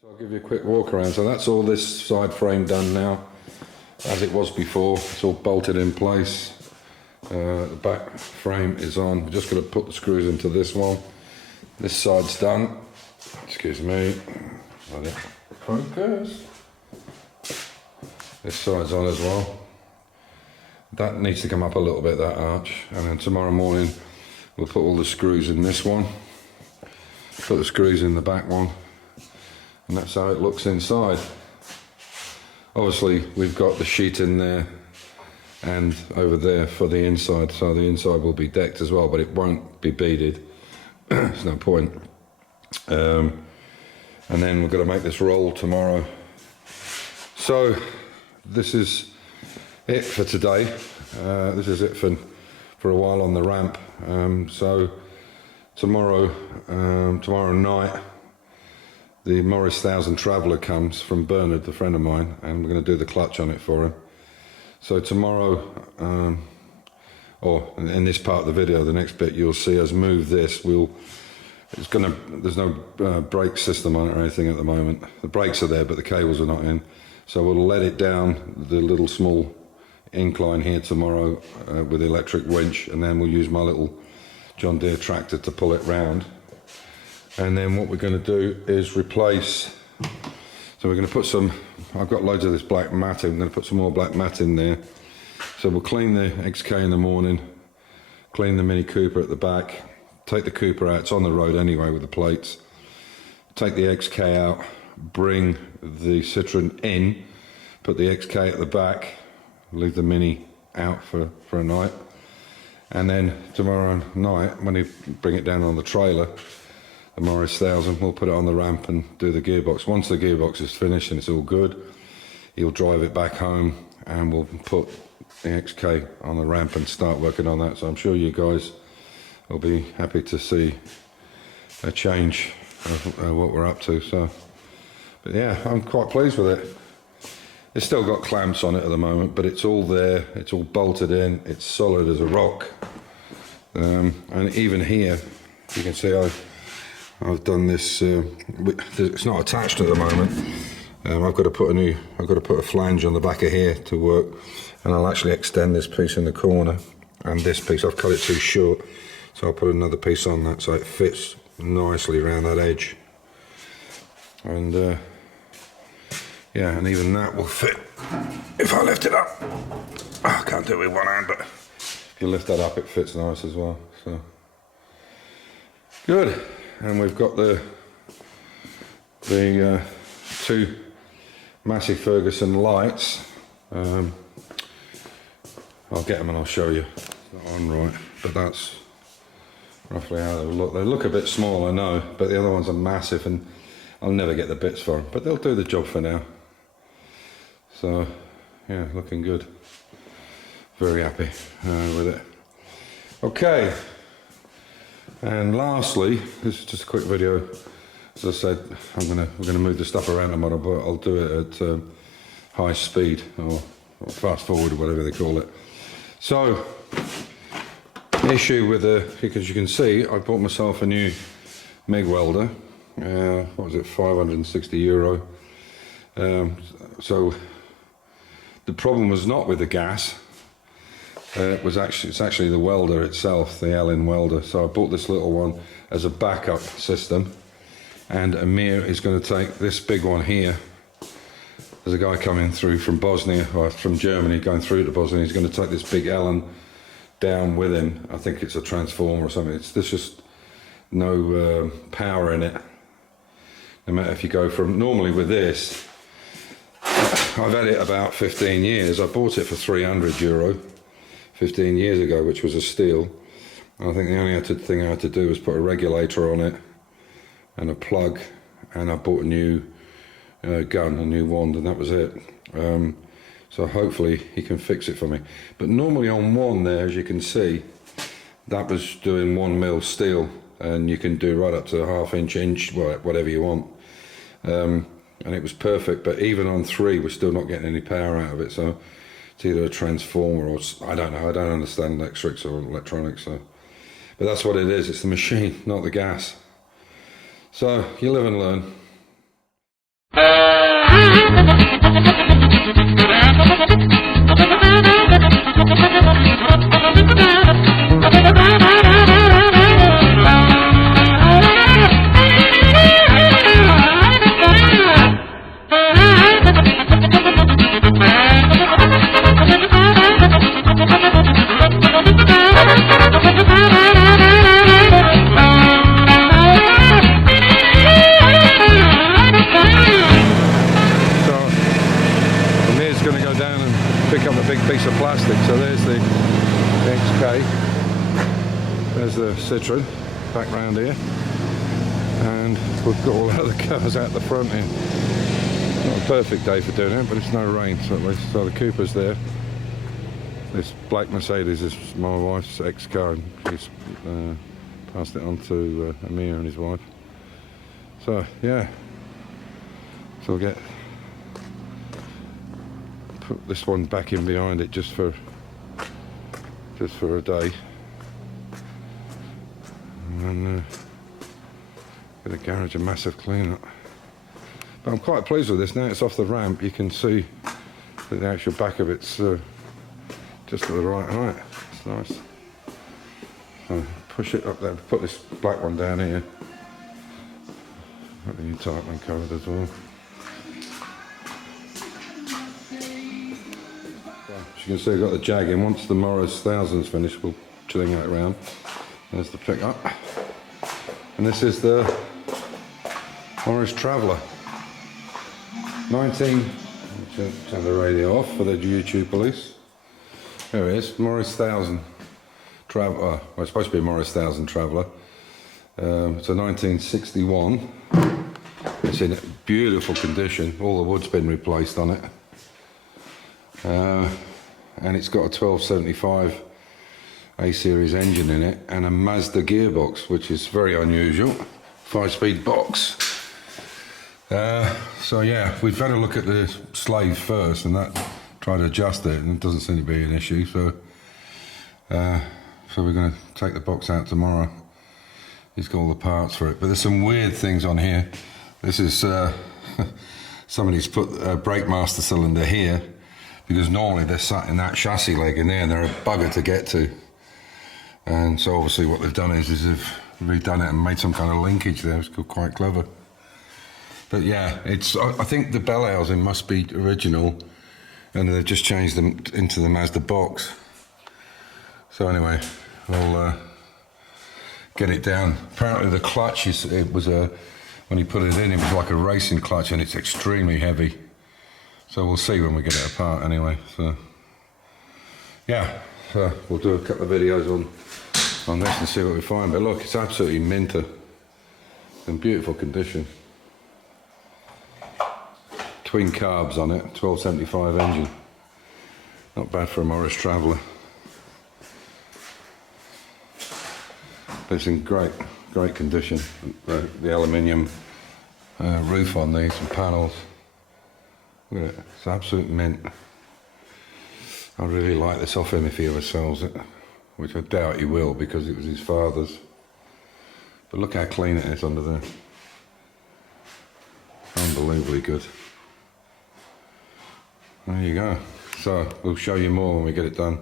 So I'll give you a quick walk around. So that's all this side frame done now, as it was before. It's all bolted in place. The back frame is on. We're just going to put the screws into this one. This side's done. Excuse me. Let it focus. This side's on as well. That needs to come up a little bit, that arch. And then tomorrow morning we'll put all the screws in this one. Put the screws in the back one. And that's how it looks inside. Obviously we've got the sheet in there and over there for the inside, so the inside will be decked as well, but it won't be beaded. There's no point. And then we're going to make this roll tomorrow. So this is it for today. This is it for a while on the ramp. So tomorrow night the Morris 1000 Traveller comes from Bernard, the friend of mine, and we're going to do the clutch on it for him. So tomorrow, or in this part of the video, the next bit, you'll see us move this. There's no brake system on it or anything at the moment. The brakes are there, but the cables are not in. So we'll let it down the little small incline here tomorrow with the electric winch, and then we'll use my little John Deere tractor to pull it round. And then what we're going to do is replace, so we're going to put some, I've got loads of this black matting, I'm going to put some more black mat in there. So we'll clean the XK in the morning, clean the Mini Cooper at the back, take the Cooper out, it's on the road anyway with the plates, take the XK out, bring the Citroen in, put the XK at the back, leave the Mini out for a night, and then tomorrow night when you bring it down on the trailer, the Morris 1000, we'll put it on the ramp and do the gearbox. Once the gearbox is finished and it's all good, he'll drive it back home and we'll put the XK on the ramp and start working on that. So I'm sure you guys will be happy to see a change of what we're up to. So, but yeah, I'm quite pleased with it. It's still got clamps on it at the moment, but it's all there, it's all bolted in, it's solid as a rock. And even here, you can see I've done this. It's not attached at the moment. I've got to put a flange on the back of here to work, and I'll actually extend this piece in the corner, and this piece I've cut it too short, so I'll put another piece on that so it fits nicely around that edge. And yeah, and even that will fit if I lift it up. I can't do it with one hand, but if you lift that up, it fits nice as well. So good. And we've got the two Massey Ferguson lights. I'll get them and I'll show you. Not on right, but that's roughly how they look. They look a bit small, I know, but the other ones are massive, and I'll never get the bits for them. But they'll do the job for now. So yeah, looking good. Very happy with it. Okay. And lastly, this is just a quick video. As I said, we're gonna move the stuff around tomorrow, but I'll do it at high speed or fast forward, or whatever they call it. So, issue with because you can see, I bought myself a new MIG welder. What was it, €560? So the problem was not with the gas. It's actually the welder itself, the Allen welder. So I bought this little one as a backup system, and Amir is going to take this big one here. There's a guy coming through from Bosnia, or from Germany, going through to Bosnia. He's going to take this big Allen down with him. I think it's a transformer or something. There's just no power in it. No matter if you go from, normally with this, I've had it about 15 years. I bought it for €300. 15 years ago, which was a steel. I think the only thing I had to do was put a regulator on it and a plug, and I bought a new gun, a new wand, and that was it. So hopefully he can fix it for me. But normally on one there, as you can see, that was doing 1mm steel, and you can do right up to a half-inch, whatever you want. And it was perfect, but even on 3, we're still not getting any power out of it. So it's either a transformer or, I don't know, I don't understand electrics or electronics, so. But that's what it is, it's the machine, not the gas. So you live and learn. Pick up a big piece of plastic. So there's the XK, there's the Citroen back round here, and we've got all the cars out the front here. Not a perfect day for doing it, but it's no rain, so at least. So the Cooper's there. This black Mercedes is my wife's ex-car, and he's passed it on to Amir and his wife. So yeah, so we'll put this one back in behind it just for a day, and then give the garage a massive clean up. But I'm quite pleased with this. Now it's off the ramp, you can see that the actual back of it's just at the right height. It's nice. So push it up there, put this black one down here. Got the new type one covered as well. As you can see, I've got the Jag in. Once the Morris 1000's finished, we'll chilling it around. There's the pickup. And this is the Morris Traveller. 19, turn the radio off for the YouTube police. There it is, Morris 1000 Traveller. Well, it's supposed to be a Morris 1000 Traveller. It's a 1961. It's in beautiful condition. All the wood's been replaced on it. And it's got a 1275 A-series engine in it and a Mazda gearbox, which is very unusual. 5-speed box. So yeah, we've had a look at the slave first and that, try to adjust it, and it doesn't seem to be an issue. So we're going to take the box out tomorrow. He's got all the parts for it, but there's some weird things on here. This is somebody's put a brake master cylinder here, because normally they're sat in that chassis leg in there and they're a bugger to get to. And so obviously what they've done is they've redone it and made some kind of linkage there. It's quite clever. But yeah, I think the bell housing must be original, and they've just changed them into the Mazda box. So anyway, we'll get it down. Apparently the clutch when you put it in, it was like a racing clutch, and it's extremely heavy. So we'll see when we get it apart anyway. So yeah, we'll do a couple of videos on this and see what we find. But look, it's absolutely minter, in beautiful condition. Twin carbs on it, 1275 engine. Not bad for a Morris Traveller. But it's in great condition. The aluminium roof on these and panels. Look at it, it's absolute mint. I really like this off him if he ever sells it, which I doubt he will because it was his father's. But look how clean it is under there. Unbelievably good. There you go. So we'll show you more when we get it done.